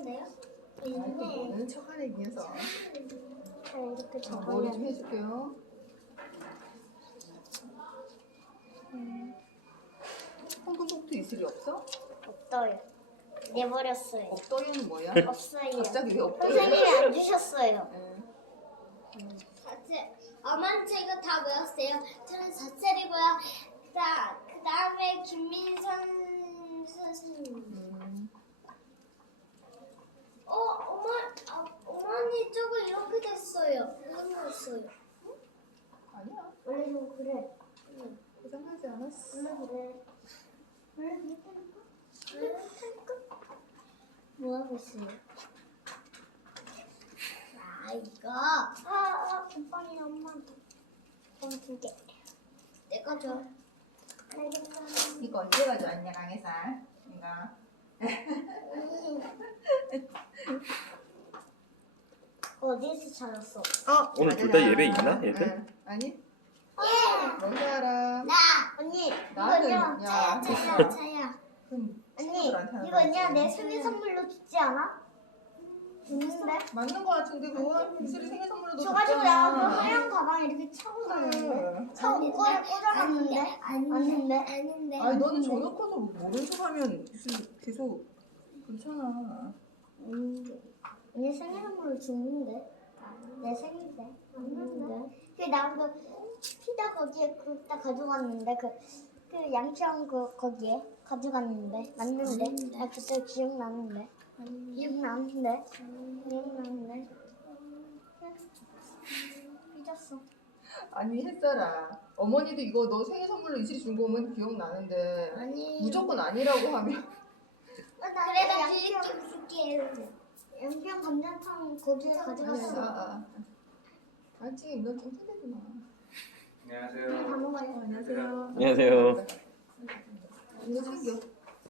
있는데요? 아니, 또 있네. 모르는 척하네 이 녀석. 이렇게 머리 좀 적으면 해줄게요. 황금봉투 이슬이 없어? 없어요. 내버렸어요. 없어요는 뭐야? 없어요. 갑자기 왜 없어요? 선생님이 안 주셨어요. 응. 엄마한테 이거 다 외웠어요. 저는 4살이고요. 그 다음에 김민선 선생님. 어머니 저거 이렇게 됐어요. 이런 거였어요. 아니야. 원래는 그래. 고장하지 않았어. 원래 그래. 원래 그랬다니까. 뭐 하고 있어요? 이거 금방이 엄마한테. 돈 2개. 내가 줘. 알겠다. 이거 언제 가져왔냐 강혜살? 이거. 어디서 찾았어? 오늘 둘 다 예배 있나, 얘들? 응. 아니? 예. 먼저 알아. 언니, 나는 이거냐? 야. 자야. 그럼 언니, 친구들한테 하는 이거냐? 거지. 내 생일 선물로 주지 않아? 줬는데? 맞는 거 같은데 그거 이슬이 생일 선물로도 줘가지고 내가 그 하얀 가방에 이렇게 차고 다녔는데? 응. 차고 이거를 꽂아놨는데? 아닌데? 아닌데. 아니 너는 줘놓고서 모른 척하면 계속 그렇잖아. 언니 생일 선물로 줬는데? 내 생일인데? 맞는데? 나 피자 거기에 딱 가져갔는데 그 양평 거기에 가져갔는데 맞는데? 나 그때 기억나는데? 기억나는데? 삐졌어. 아니 햇살아 어머니도 이거 너 생일 선물로 이슬이 준 거면 기억나는데 아니. 무조건 아니라고 하면 그래 나 빌릴게. 양평 감자탕 거기에 가져갔어. 알지? 너 좀 혼내지 마. 안녕하세요. 다 먹어요. 안녕하세요. 안녕하세요. 이거 챙겨.